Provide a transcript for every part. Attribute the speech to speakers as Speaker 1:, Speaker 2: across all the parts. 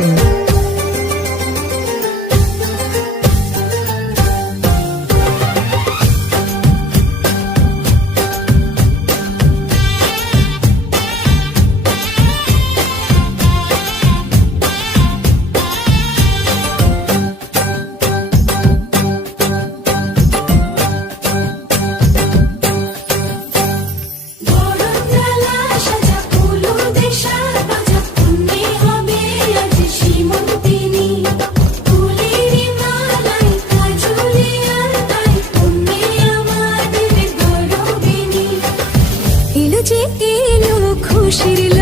Speaker 1: Productions. खुशी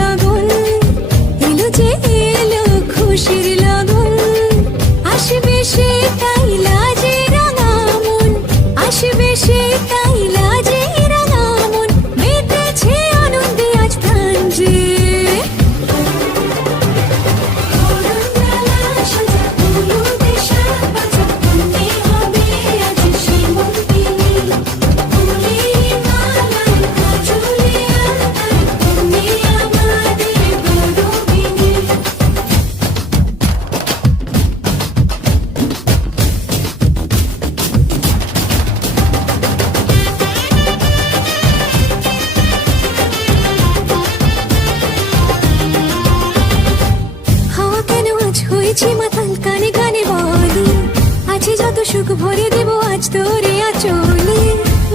Speaker 1: সুখ ভরে দেব আজ তোরে আচলে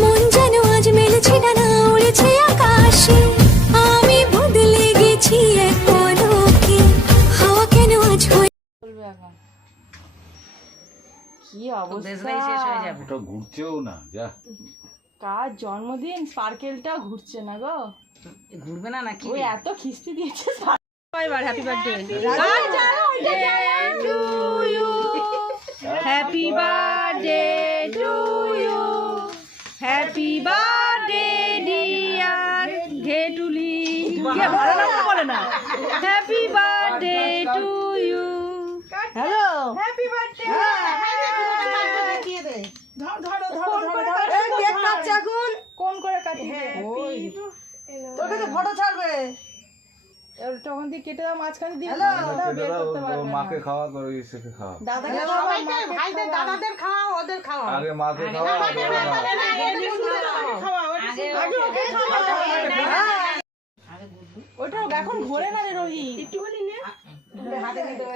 Speaker 1: মন যেন আজ মেলেছে ডানা উড়েছে আকাশে আমি বদলে গেছি এক পলকে হাওয়া কেন আজ হয়ে
Speaker 2: কি
Speaker 3: হয়ে
Speaker 2: অবস্থা
Speaker 4: ঘুরছেও না যা
Speaker 2: কার জন্মদিন স্পার্কেলটা ঘুরছে না গো
Speaker 3: ঘুরবে না নাকি
Speaker 2: ওই এত খিস্তি দিয়েছে
Speaker 3: happy birthday
Speaker 2: happy birthday to you happy birthday dear Ghetuli কে ভালো না বলে না? Happy birthday to you hello happy birthday কোন করে কাটি তোকে তো ফটো ছাড়বে? তখন দিয়ে কেটে দাও মাঝখানে দিয়ে দাও, বের করতে পারবে না।
Speaker 4: মাকে খাওয়া করে ইসেকে খাওয়া।
Speaker 2: দাদাকে খাওয়া, মাকে খাওয়া।
Speaker 4: আগে মাকে খাওয়া আগে ওরা খাওয়া।
Speaker 2: ওটা এখন ঘোরে না রে একটুখানি নে।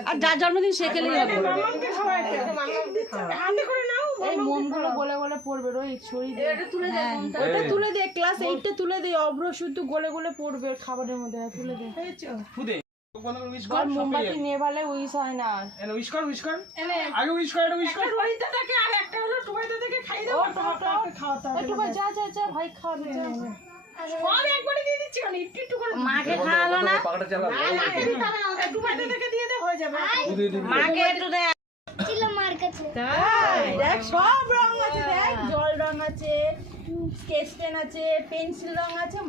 Speaker 3: আর যার জন্মদিন সে খেলেই হবে
Speaker 2: এই মোমগুলো বলে বলে পড়বে রোহিত ছড়ি দে। ওটা তুলে দে ক্লাস এইটটা তুলে দে অব্র শুধু গলে গলে পড়বে খাবারের মধ্যে হ্যাঁ, তুলে দে। আর মোমবাতি নেভালে উইস হয় না।
Speaker 5: কর কর। আগে কর এটা কর।
Speaker 2: একটু যা যা যা ভাই খাওয়াবে যা
Speaker 3: মাকে খাওয়ালো না?
Speaker 4: পাখাটা চালা
Speaker 3: মাকে একটু দে।
Speaker 2: তাই দেখ সব রং আছে দেখ জল রং আছে স্কেচ পেন আছে পেন্সিল রং আছে